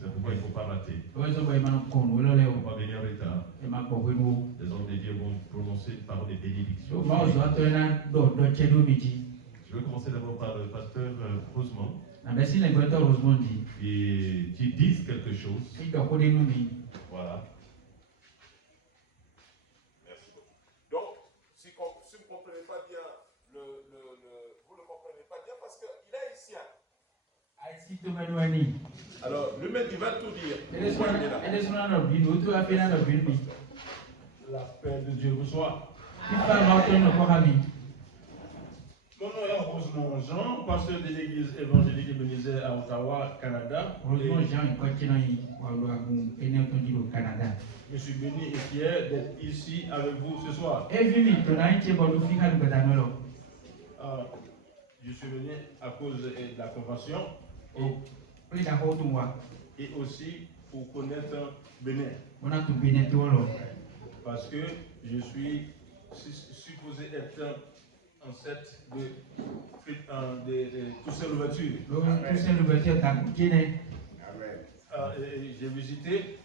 C'est pourquoi il ne faut pas rater. Il ne faut pas venir en retard. Les hommes de Dieu vont prononcer une parole de bénédiction. Je vais commencer d'abord par le pasteur Rosemont. Qui disent quelque chose. Voilà. Merci beaucoup. Donc, si vous ne comprenez pas bien, vous ne le comprenez pas bien parce qu'il est haïtien. Alors, lui-même, il va tout dire. La paix de Dieu vous soit. Mon nom est Rosemont Jean, pasteur de l'église évangélique Ebenezer à Ottawa, Canada. Je suis béni et fier d'être ici avec vous ce soir. Je suis venu à cause de la convention et aussi pour connaître Bénin. Parce que je suis supposé être ancêtre de Toussaint Louverture. J'ai visité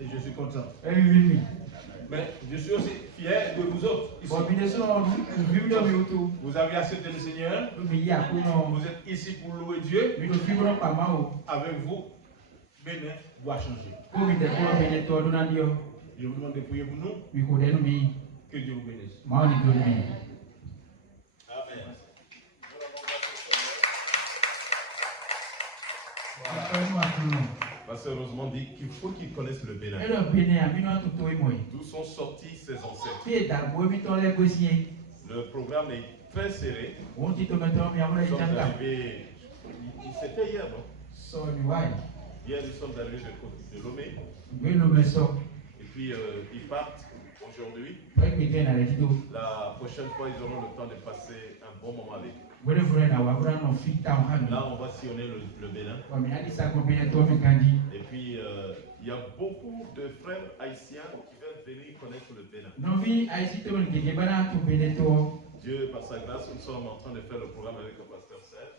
et je suis content. Mais je suis aussi fier de vous autres ici. Vous avez accepté le Seigneur. Vous êtes ici pour louer Dieu. Avec vous, Bénin doit changer. Je vous demande de prier pour nous. Que Dieu vous bénisse. Amen. Pasteur Rosemont dit qu'il faut qu'ils connaissent le Bénin. D'où sont sortis ses ancêtres. Le programme est très serré. C'était hier, non? Hier, nous sommes arrivés de Lomé. Et puis, ils partent aujourd'hui. La prochaine fois, ils auront le temps de passer un bon moment avec eux. Là, on va sillonner le Bénin. Et puis, il y a beaucoup de frères haïtiens qui veulent venir connaître le Bénin. Dieu, par sa grâce, nous sommes en train de faire le programme avec le pasteur Serge.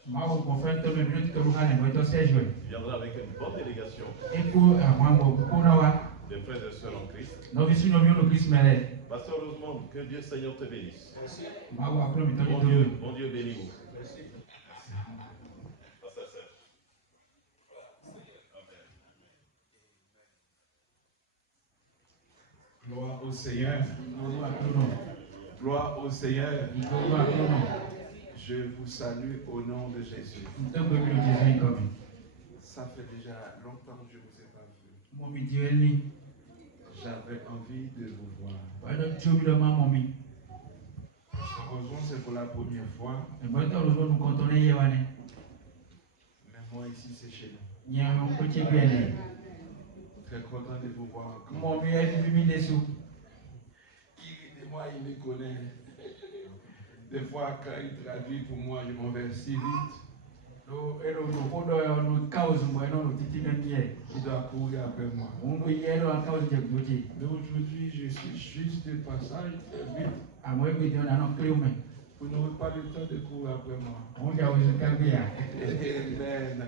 Il viendra avec une bonne délégation de frères et sœurs en Christ. Pasteur Rosemont, que Dieu Seigneur te bénisse. Merci. Bon Dieu bénis-vous. Merci. Pasteur Serge. Gloire au Seigneur. Gloire au Seigneur. Je vous salue au nom de Jésus. Ça fait déjà longtemps que je ne vous ai pas vu. J'avais envie de vous voir. Heureusement, c'est pour la première fois. Mais moi ici, c'est chez nous. Très content de vous voir encore. Moi, il me connaît. Des fois, quand il traduit pour moi, je m'en vais si vite. Il doit courir après moi. Mais aujourd'hui, je suis juste de passage très vite. Vous n'aurez pas le temps de courir après moi. Amen.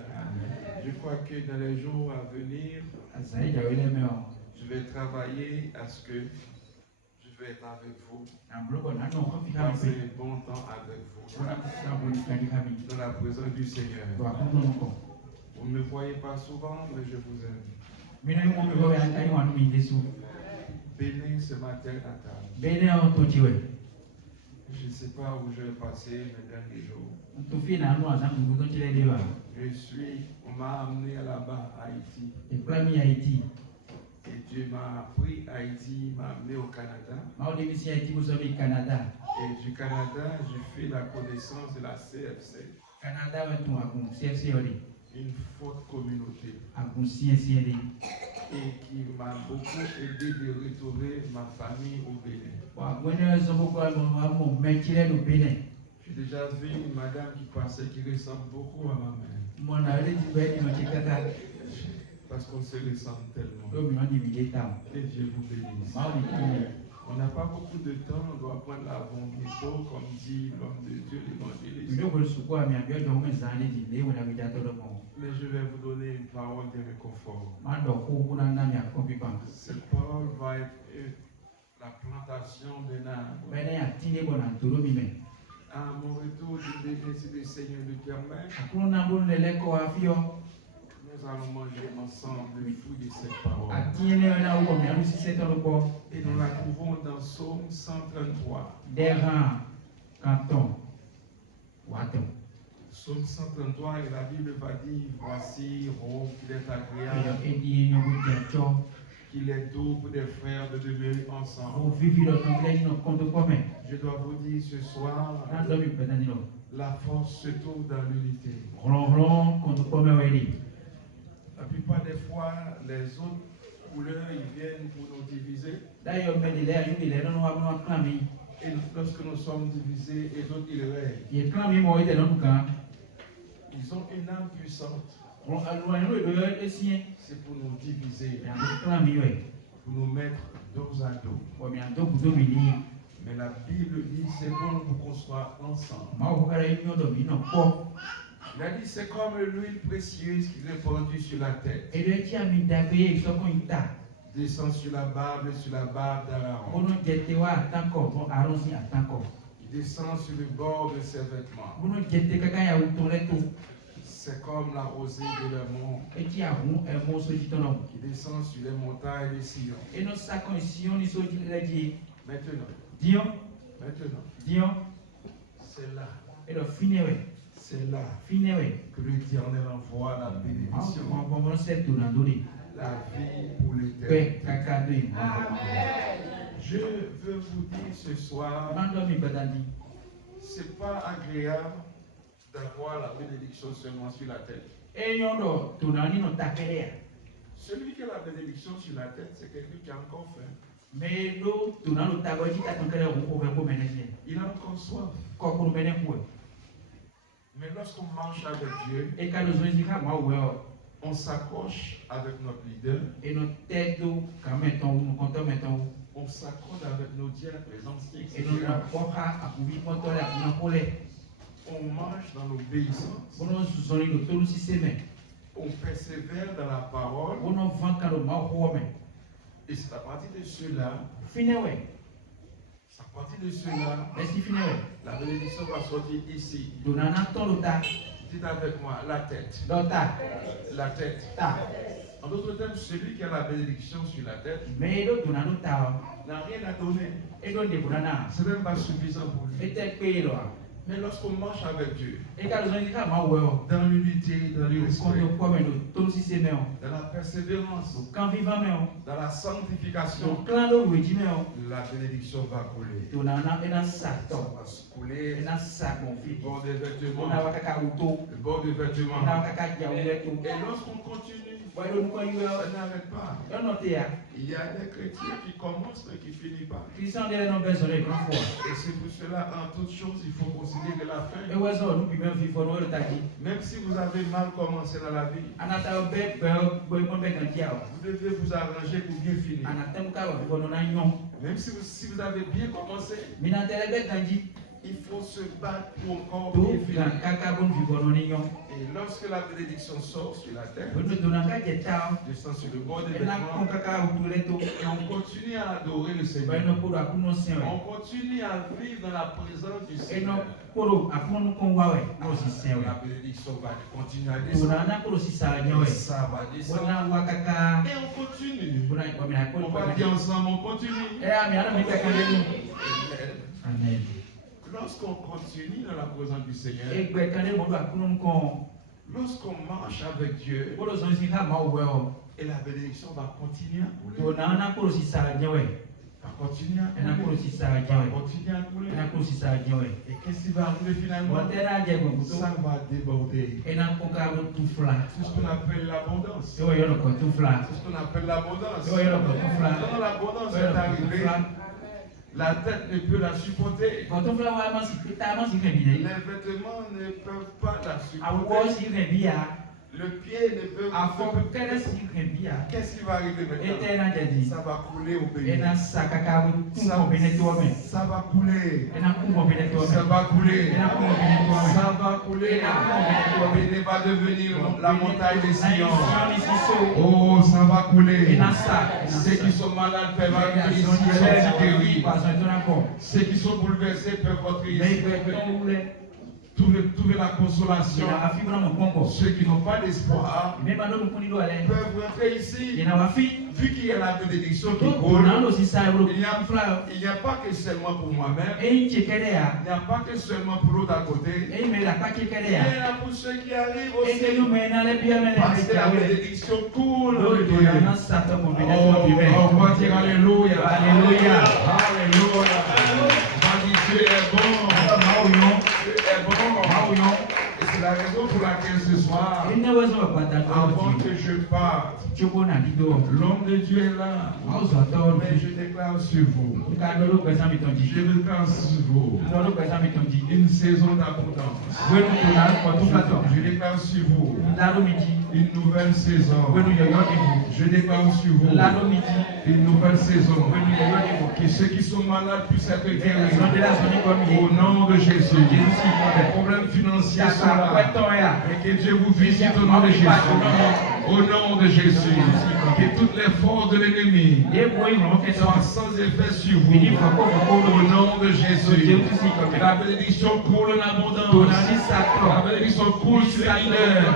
Je crois que dans les jours à venir, je vais travailler à ce que je vais être avec vous. Passer un bon temps avec vous. Dans la présence du Seigneur. Vous ne me voyez pas souvent, mais je vous aime. Bénin ce matin à table. Je ne sais pas où je vais passer mes derniers jours. On m'a amené là-bas à Haïti. Et Dieu m'a pris à Haïti, m'a amené au Canada. Et du Canada, j'ai fait la connaissance de la CFC. Une forte communauté. Et qui m'a beaucoup aidé de retrouver ma famille au Bénin. J'ai déjà vu une madame qui pensait qu'il ressemble beaucoup à ma mère. Parce qu'on se ressemble tellement. Et Dieu vous bénisse. On n'a pas beaucoup de temps, on doit prendre l'avant bientôt, comme dit l'homme de Dieu, l'évangéliste. Mais je vais vous donner une parole de réconfort. Cette parole va être la plantation d'un arbre. À mon retour du bénéfice du Seigneur de Kermel, nous allons manger ensemble le fruit de cette parole. Et nous la trouvons dans Psaume 133. Psaume 133, et la Bible va dire, voici, oh, qu'il est agréable, qu'il est doux pour des frères de demeurer ensemble. Je dois vous dire ce soir, la force se trouve dans l'unité. La plupart des fois, les autres couleurs, ils viennent pour nous diviser. Et lorsque nous sommes divisés, les autres, ils règnent. Ils ont une âme puissante. C'est pour nous diviser, pour nous mettre dos à dos. Mais la Bible dit c'est bon pour qu'on soit ensemble. Il a dit c'est comme l'huile précieuse qui est répandue sur la tête. Descend sur la barbe d'Aaron. Il descend sur le bord de ses vêtements. C'est comme la rosée de l'Hermon qui descend sur les montagnes de Sion. Maintenant, c'est là que l'Éternel envoie la bénédiction, la vie pour l'éternité. Je veux vous dire ce soir, c'est pas agréable d'avoir la bénédiction seulement sur la tête. Celui qui a la bénédiction sur la tête, c'est quelqu'un qui a encore faim. Il a encore soif. Mais lorsqu'on marche avec Dieu, on s'accroche avec notre leader. On s'accorde avec nos diacres, les anciens, etc. On marche dans l'obéissance. On persévère dans la parole. Et c'est à partir de cela, la bénédiction va sortir ici. Dites avec moi, la tête. La tête. En d'autres termes, celui qui a la bénédiction sur la tête n'a rien à donner. Ce n'est même pas suffisant pour lui. Mais lorsqu'on marche avec Dieu, dans l'unité, dans le respect, dans la persévérance, dans la sanctification, la bénédiction va couler. Ça va se couler le bord des vêtements. Le bord des vêtements. Et lorsqu'on continue, ça n'arrête pas. Il y a des chrétiens qui commencent mais qui ne finissent pas. Et c'est pour cela, en toutes choses, il faut considérer la fin. Même si vous avez mal commencé dans la vie, vous devez vous arranger pour bien finir. Même si vous avez bien commencé, il faut se battre pour encore bien finir. Et lorsque la bénédiction sort sur la terre, descend sur le bord des vêtements, et on continue à adorer le Seigneur. On continue à vivre dans la présence du Seigneur. La bénédiction va continuer à descendre. Et ça va descendre. Et on continue. On va dire ensemble, on continue. Amen. Lorsqu'on continue dans la présence du Seigneur, lorsqu'on marche avec Dieu, et la bénédiction va continuer à couler. Va continuer à couler. Et qu'est-ce qui va arriver finalement? Ça va déborder. C'est ce qu'on appelle l'abondance. C'est ce qu'on appelle l'abondance. Quand l'abondance est arrivée, la tête ne peut la supporter. Les vêtements ne peuvent pas la supporter. Le pied ne peut pas. Qu'est-ce qui va arriver maintenant? Ça va couler au pays. Ça va couler. Ça va couler. Ça va couler. Le pays va devenir la montagne des Sion. Oh, ça va couler. Ceux qui sont malades peuvent arriver ici, sortir guéris. Ceux qui sont bouleversés peuvent rentrer ici. Trouver la consolation. Ceux qui n'ont pas d'espoir peuvent rentrer ici. Vu qu'il y a la bénédiction qui coule, il n'y a pas que seulement pour moi-même. Il n'y a pas que seulement pour l'autre à côté. Il y en a pour ceux qui arrivent aussi. Parce que la bénédiction coule. Oh, on va dire Alléluia. Alléluia. Alléluia. Dieu est bon. Dieu est bon. Et c'est la raison pour laquelle ce soir, avant que je parte, l'homme de Dieu est là. Mais je déclare sur vous. Je déclare sur vous une saison d'abondance. Je déclare sur vous une nouvelle saison. Je déclare sur vous une nouvelle saison. Que ceux qui sont malades puissent être guéris. Au nom de Jésus. Les problèmes financiers sont là. Et que Dieu vous visite au nom de Jésus. Au nom de Jésus. Que toutes les forces de l'ennemi soient sans effet sur vous. Au nom de Jésus. Que la bénédiction coule en abondance. La bénédiction coule sur les leaders.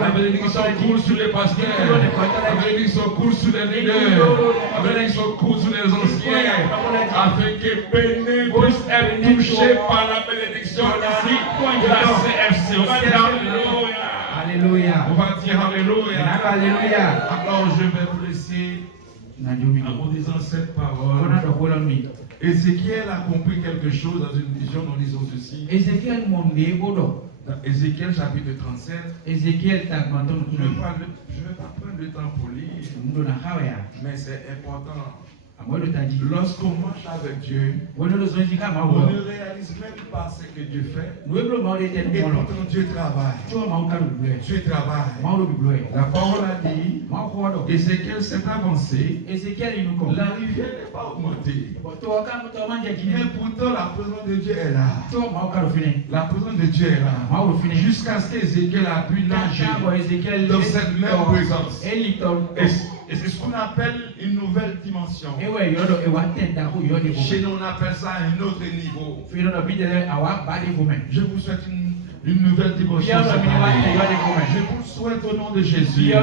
La bénédiction coule sur les pasteurs. La bénédiction coule sur les leaders. La bénédiction coule sur les anciens. Afin que Bénin puisse être touché par la bénédiction ici de la CFC. On va dire Alléluia. On va dire Alléluia. Alléluia. Alors je vais vous laisser en vous disant cette parole. Ézéchiel a compris quelque chose dans une vision. Nous lisons ceci. Dans Ézéchiel chapitre 37. Je ne vais pas prendre le temps pour lire, mais c'est important. Lorsqu'on marche avec Dieu, on ne réalise même pas ce que Dieu fait. Et pourtant Dieu travaille. Dieu travaille. La parole a dit, Ézéchiel s'est avancé, la rivière n'est pas augmentée. Mais pourtant la présence de Dieu est là. La présence de Dieu est là. Jusqu'à ce qu'Ézéchiel a pu nager dans cette même présence. Et c'est ce qu'on appelle une nouvelle dimension. Chez nous, on appelle ça un autre niveau. Je vous souhaite une nouvelle dimension. Je vous le souhaite au nom de Jésus.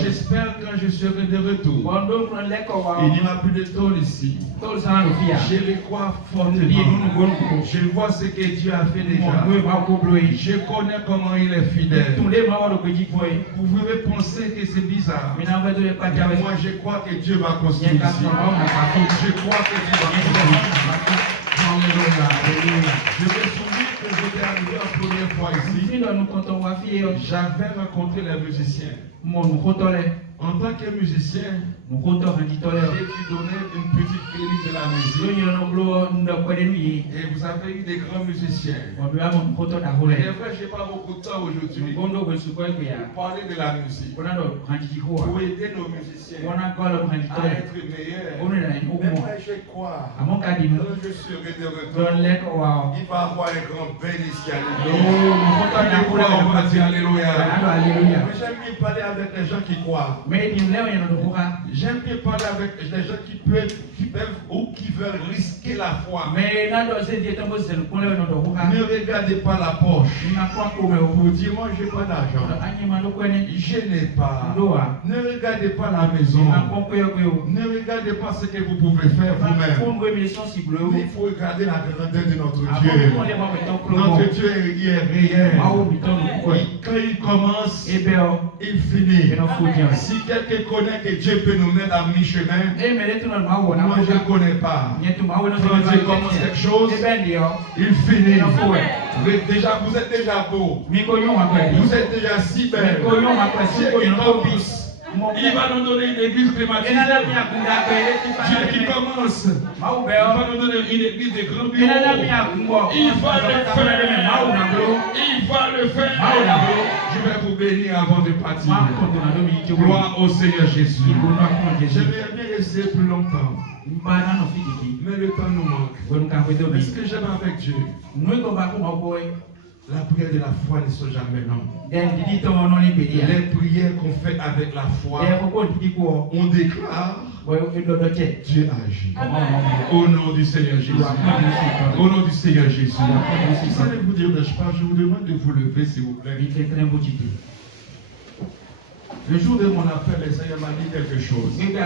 J'espère que quand je serai de retour, il n'y aura plus de tôle ici. Je le crois fortement. Je vois ce que Dieu a fait déjà. Je connais comment il est fidèle. Vous pouvez penser que c'est bizarre. Mais moi, je crois que Dieu va construire ici. Je crois que Dieu va construire. Je me souviens que j'étais arrivé la première fois ici. J'avais rencontré les musiciens. En tant que musicien, j'ai dû donner une petite clé de la musique. Et vous avez eu des grands musiciens. Et vrai, je n'ai pas beaucoup de temps aujourd'hui pour parler de la musique. Pour aider nos musiciens à être meilleurs. Mais moi, je crois, quand je serai de retour, il va y avoir un grand bénéficiaire. On va dire Alléluia. Mais j'aime bien parler avec les gens qui croient. J'aime bien parler avec les gens qui peuvent ou qui veulent risquer la foi. Ne regardez pas la poche pour dire moi j'ai pas d'argent. Je n'ai pas. Ne regardez pas la maison. Ne regardez pas ce que vous pouvez faire vous-même. Mais il faut regarder la grandeur de notre Dieu. Notre Dieu est réel. Quand il commence, il finit. Si quelqu'un connaît que Dieu peut nous mettre à mi-chemin, moi je ne connais pas. Quand Dieu commence quelque chose, il finit. Vous êtes déjà beau. Vous êtes déjà si belle. Il va nous donner une église climatisée. Dieu qui commence, il va nous donner une église de grands bureaux. Il va le faire. Il va le faire. Je vais vous bénir avant de partir. Gloire au Seigneur Jésus. J'aimerais bien rester plus longtemps. Mais le temps nous manque. Mais ce que j'aime avec Dieu, la prière de la foi ne sont jamais longues. Les prières qu'on fait avec la foi, on déclare Dieu agit. Au nom du Seigneur Jésus. Au nom du Seigneur Jésus. Vous allez vous dire, je vous demande de vous lever, s'il vous plaît. Le jour de mon appel, le Seigneur m'a dit quelque chose. J'ai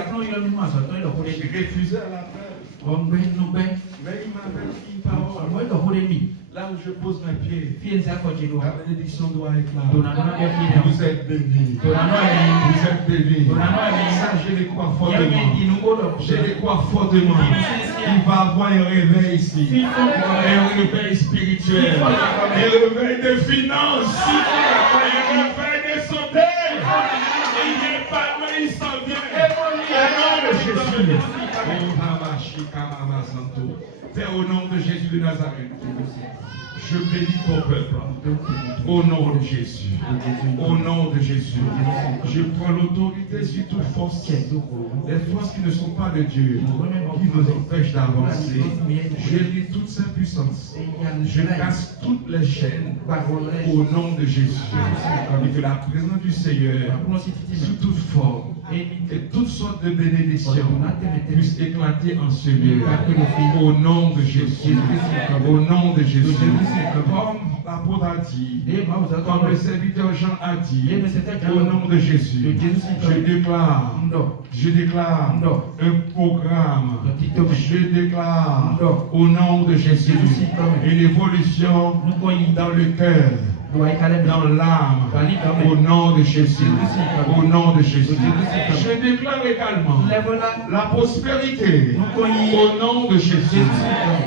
refusé à l'appel. Mais il m'avait dit une parole. Là où je pose mes pieds, la bénédiction doit être là. Vous êtes bénis. Vous êtes bénis. Ça, je les crois fortement. Je les crois fortement. Il va avoir un réveil ici. Un réveil spirituel. Un réveil de finances. Un réveil de santé. Il n'est pas loin, il s'en vient. Au nom de Jésus. Père, au nom de Jésus de Nazareth, je bénis ton peuple. Au nom de Jésus. Au nom de Jésus. Je prends l'autorité sur toute force. Les forces qui ne sont pas de Dieu, qui nous empêchent d'avancer. Je lis toute sa puissance. Je casse toutes les chaînes. Au nom de Jésus. Et que la présence du Seigneur, sous toute forme, et toutes sortes de bénédictions puissent éclater en ce lieu. Au nom de Jésus. Au nom de Jésus. Comme l'apôtre a dit, comme le serviteur Jean a dit, au nom de Jésus, je déclare un programme, je déclare au nom de Jésus une évolution dans le cœur, dans l'âme, au nom de Jésus, au nom de Jésus. Je déclare également la prospérité, au nom de Jésus,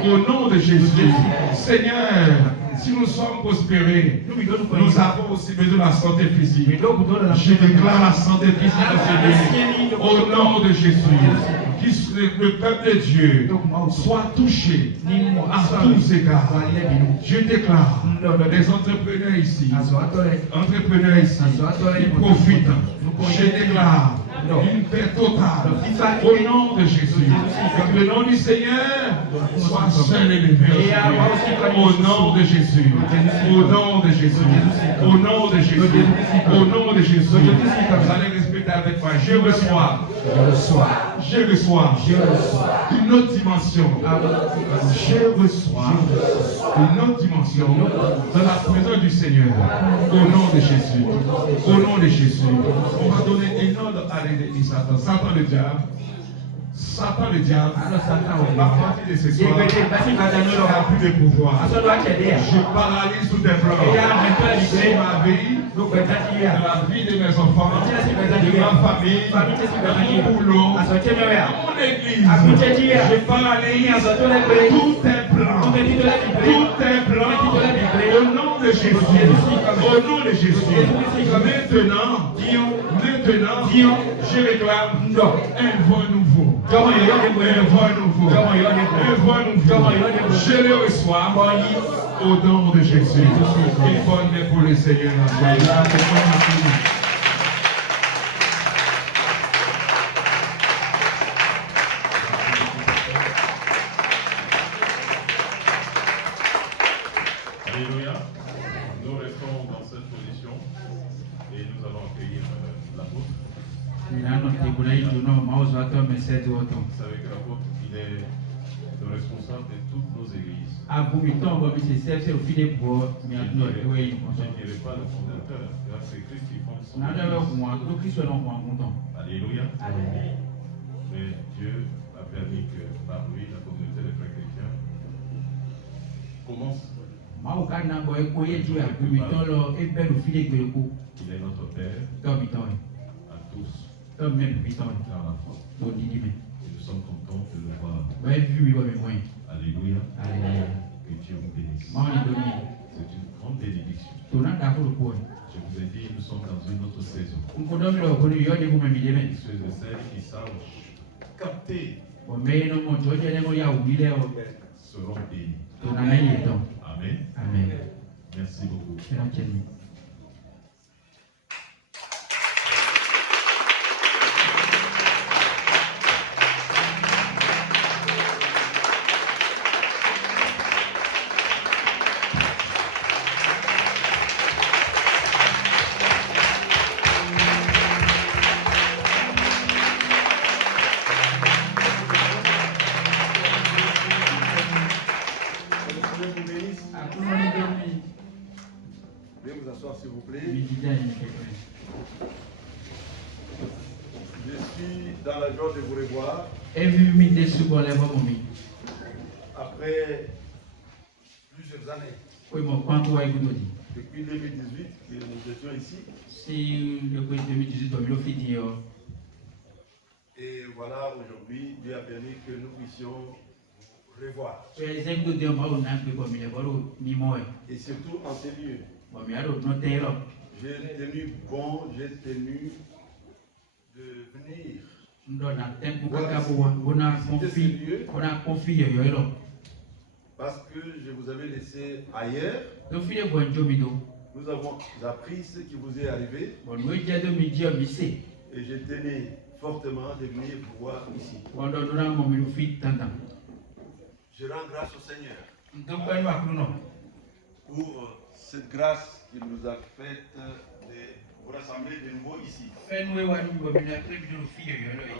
au nom de Jésus. Seigneur, si nous sommes prospérés, nous avons aussi besoin de la santé physique. Je déclare la santé physique au nom de Jésus. Que le peuple de Dieu soit touché à tous égards. Je déclare les entrepreneurs ici, ils profitent. Je déclare une paix totale au nom de Jésus. Que le nom du Seigneur soit seul et merveilleux. Au nom de Jésus. Au nom de Jésus. Au nom de Jésus. Au nom de Jésus. Vous allez respecter avec moi. Je reçois une autre dimension. Je reçois une autre dimension dans la présence du Seigneur. Au nom de Jésus. Au nom de Jésus. On va donner un ordre à l'ennemi Satan. Satan le diable, à partir de ce soir, il n'a plus de pouvoir. Je paralyse tous tes plans. Sur ma vie, dans la vie de mes enfants, de ma famille, de mon boulot, de mon église. Je paralyse tous tes plans. Tous tes plans. Au nom de Jésus. Au nom de Jésus. Maintenant, je réclame un vent nouveau. Je le reçois au nom de Jésus. Et bonne pour le Seigneur. Alléluia. Nous restons dans cette position et nous allons accueillir l'apôtre. Vous savez que l'apôtre, il est le responsable de toutes nos églises. Je n'irai pas le fondateur, c'est Christ qui fonde son église. Alléluia. Mais Dieu a permis que par lui, la communauté des frères chrétiens commence. Il est notre Père à tous. Dans la foi. Et nous sommes contents de le voir. Alléluia. Que Dieu vous bénisse. C'est une grande bénédiction. Je vous ai dit, nous sommes dans une autre saison. Ceux et celles qui savent capter seront bénis. Amen. Merci beaucoup. s'asseoir s'il vous plaît. Je suis dans la joie de vous revoir. Après plusieurs années. Depuis 2018 que nous étions ici. Et voilà, aujourd'hui, Dieu a permis que nous puissions vous revoir. Et surtout en ces lieux. J'ai tenu de venir. Parce que je vous avais laissé ailleurs. Nous avons appris ce qui vous est arrivé. Et je tenais fortement de venir vous voir ici. Je rends grâce au Seigneur pour cette grâce qu'il nous a faite de vous rassembler de nouveau ici.